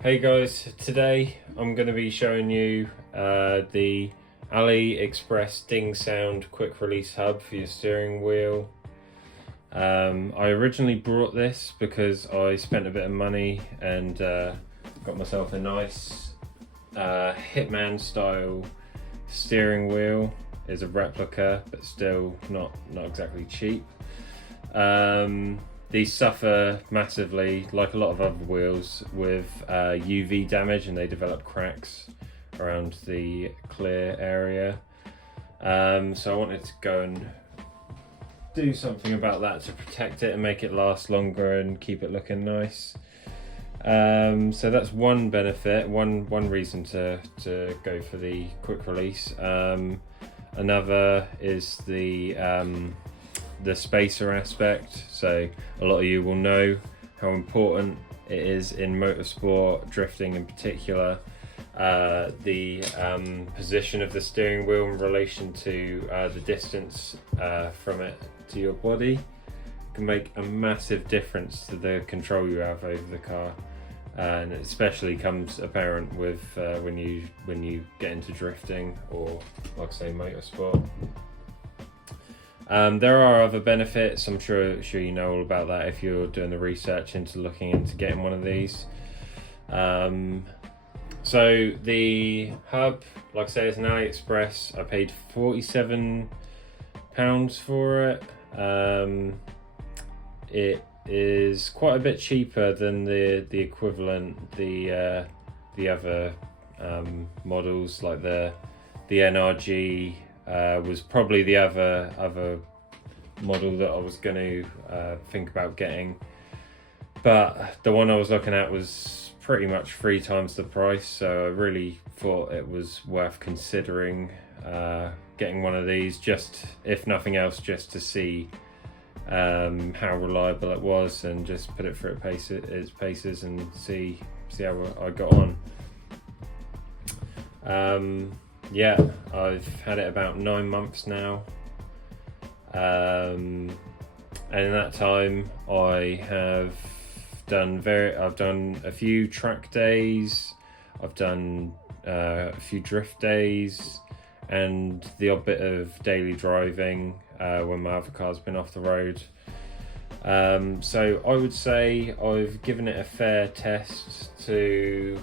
Hey guys, today I'm going to be showing you the AliExpress Ding Sound quick release hub for your steering wheel. I originally brought this because I spent a bit of money and got myself a nice Hitman style steering wheel. It's a replica but still not exactly cheap. These suffer massively, like a lot of other wheels, with UV damage, and they develop cracks around the clear area. So I wanted to go and do something about that to protect it and make it last longer and keep it looking nice. So that's one benefit, one reason to go for the quick release. Another is the spacer aspect. So a lot of you will know how important it is in motorsport, drifting in particular, the position of the steering wheel in relation to the distance from it to your body can make a massive difference to the control you have over the car, and it especially comes apparent with when you get into drifting or, like I say, motorsport. There are other benefits. I'm sure you know all about that if you're doing the research into looking into getting one of these. So the hub, like I say, is an AliExpress. I paid £47 for it. It is quite a bit cheaper than the equivalent, the other models, like the NRG. Was probably the other model that I was going to think about getting, but the one I was looking at was pretty much 3 times the price, so I really thought it was worth considering getting one of these, just if nothing else, just to see how reliable it was and just put it through its paces and see how I got on. Yeah, I've had it about 9 months now, and in that time I've done a few track days, I've done a few drift days, and the odd bit of daily driving when my other car's been off the road. So I would say I've given it a fair test to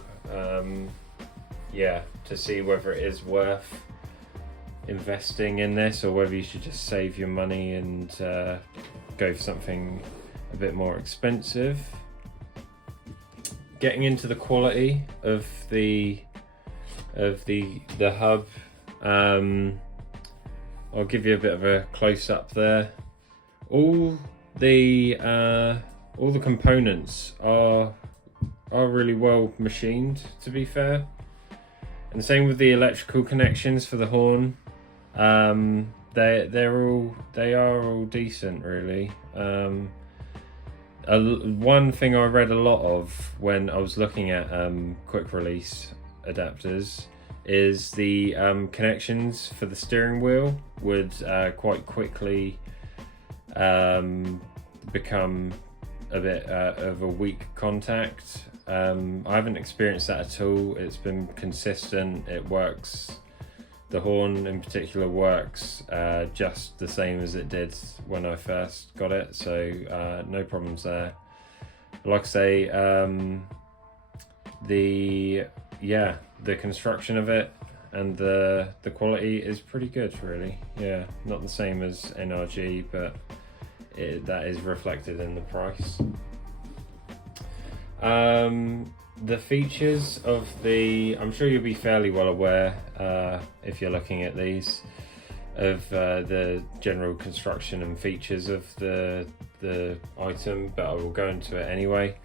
see whether it is worth investing in this, or whether you should just save your money and go for something a bit more expensive. Getting into the quality of the hub, I'll give you a bit of a close-up there. All the components are really well machined, to be fair. And same with the electrical connections for the horn. They are all decent, really. One thing I read a lot of when I was looking at quick release adapters is the connections for the steering wheel would quite quickly become a bit of a weak contact. I haven't experienced that at all. It's been consistent. It works. The horn in particular works just the same as it did when I first got it, so no problems there. Like I say, the construction of it and the quality is pretty good, really. Yeah, not the same as NRG, but that is reflected in the price. The features of I'm sure you'll be fairly well aware if you're looking at these, of the general construction and features of the item, but I will go into it anyway.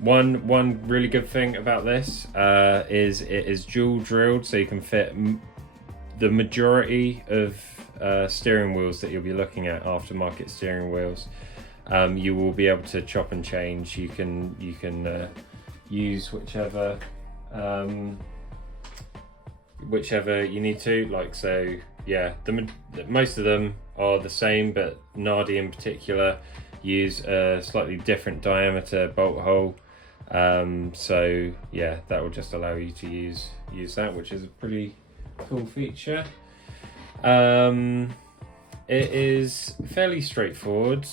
One really good thing about this is it is dual drilled, so you can fit the majority of steering wheels that you'll be looking at, aftermarket steering wheels. You will be able to chop and change. You can use whichever you need to. Like, so, yeah, most of them are the same, but Nardi in particular use a slightly different diameter bolt hole So yeah, that will just allow you to use that, which is a pretty cool feature. It is fairly straightforward.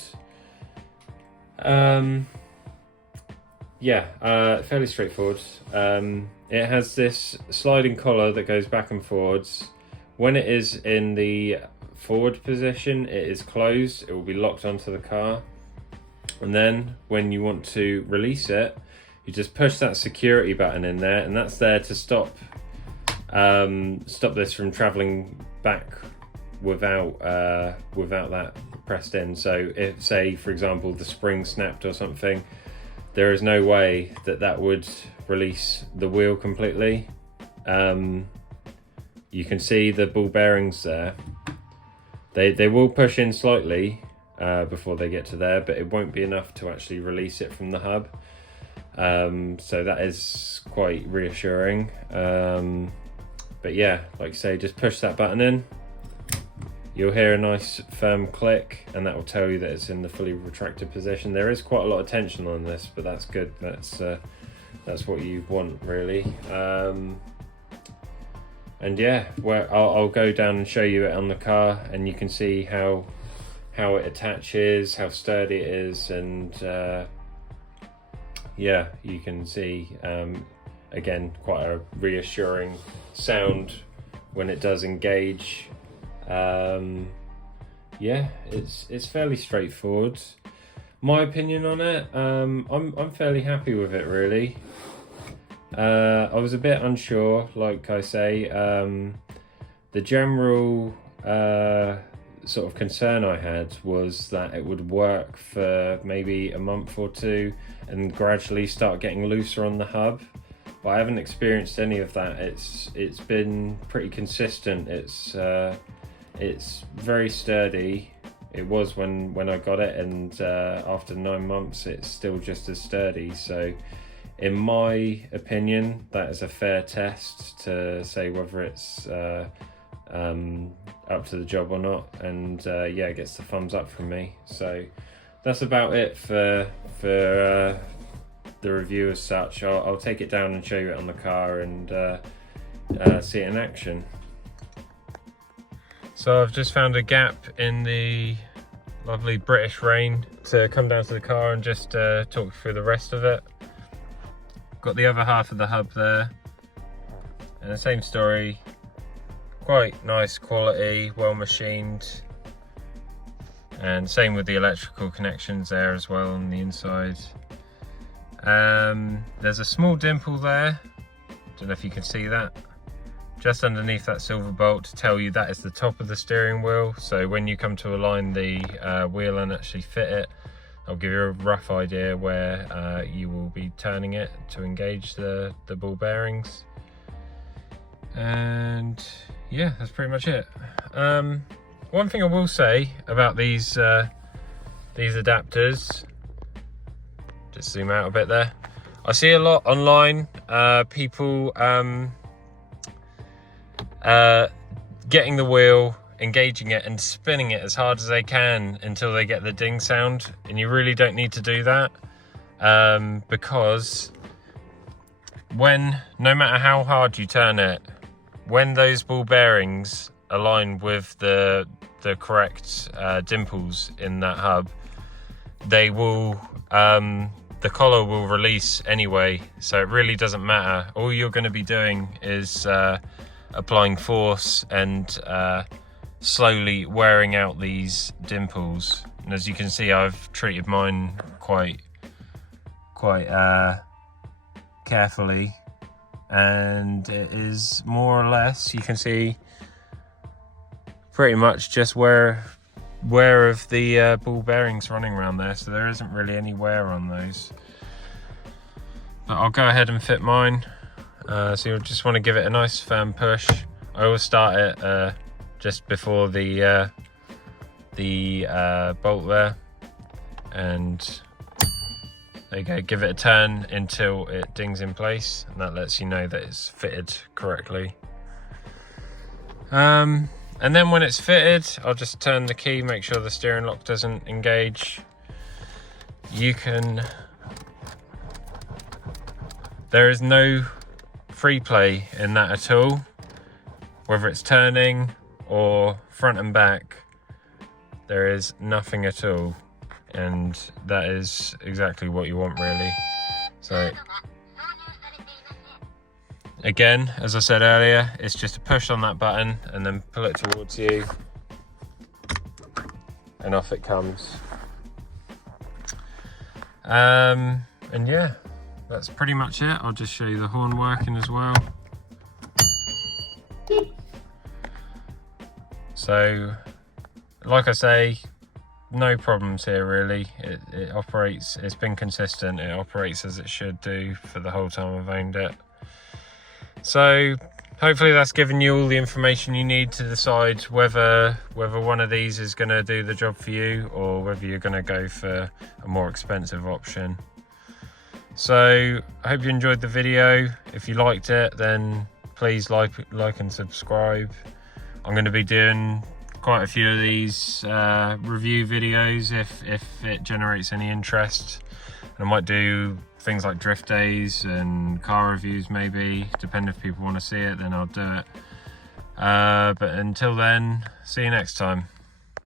Fairly straightforward. It has this sliding collar that goes back and forwards. When it is in the forward position, it is closed. It will be locked onto the car. And then when you want to release it, you just push that security button in there, and that's there to stop this from traveling back without that pressed in. So if, say for example, the spring snapped or something, there is no way that would release the wheel completely. You can see the ball bearings there. They will push in slightly before they get to there, but it won't be enough to actually release it from the hub. So that is quite reassuring. But yeah, like I say, just push that button in. You'll hear a nice firm click, and that will tell you that it's in the fully retracted position. There is quite a lot of tension on this, but that's good. That's what you want, really. And yeah, I'll go down and show you it on the car, and you can see how it attaches, how sturdy it is, and yeah, you can see again quite a reassuring sound when it does engage. Yeah, it's fairly straightforward. My opinion on it, I'm fairly happy with it, really. I was a bit unsure, like I say. The general sort of concern I had was that it would work for maybe a month or two and gradually start getting looser on the hub, but I haven't experienced any of that. It's been pretty consistent. It's very sturdy. It was when I got it, and after 9 months it's still just as sturdy. So in my opinion, that is a fair test to say whether it's up to the job or not, and yeah, it gets the thumbs up from me. So that's about it for the review as such. I'll take it down and show you it on the car and see it in action. So I've just found a gap in the lovely British rain to come down to the car and just talk through the rest of it. Got the other half of the hub there, and the same story. Quite nice quality, well machined, and same with the electrical connections there as well on the inside. There's a small dimple there, don't know if you can see that, just underneath that silver bolt, to tell you that is the top of the steering wheel. So when you come to align the wheel and actually fit it, I'll give you a rough idea where you will be turning it to engage the ball bearings. And yeah, that's pretty much it. One thing I will say about these adapters, just zoom out a bit there. I see a lot online, people getting the wheel, engaging it and spinning it as hard as they can until they get the ding sound, and you really don't need to do that, because no matter how hard you turn it, when those ball bearings align with the correct dimples in that hub, they will the collar will release anyway, so it really doesn't matter. All you're going to be doing is applying force and slowly wearing out these dimples. And as you can see, I've treated mine quite carefully, and it is more or less, you can see pretty much just wear of the ball bearings running around there, so there isn't really any wear on those. But I'll go ahead and fit mine. So you'll just want to give it a nice firm push. I always start it just before the bolt there, and there you go, give it a turn until it dings in place, and that lets you know that it's fitted correctly. And then when it's fitted, I'll just turn the key, make sure the steering lock doesn't engage. You can There is no free play in that at all, whether it's turning or front and back. There is nothing at all, and that is exactly what you want, really. So again, as I said earlier, it's just a push on that button and then pull it towards you and off it comes. And yeah, that's pretty much it. I'll just show you the horn working as well. So like I say, no problems here really. It operates, it's been consistent, it operates as it should do for the whole time I've owned it. So hopefully that's given you all the information you need to decide whether one of these is going to do the job for you, or whether you're going to go for a more expensive option. So I hope you enjoyed the video. If you liked it, then please like and subscribe. I'm going to be doing quite a few of these review videos if it generates any interest. And I might do things like drift days and car reviews maybe, depending if people want to see it, then I'll do it. But until then, see you next time.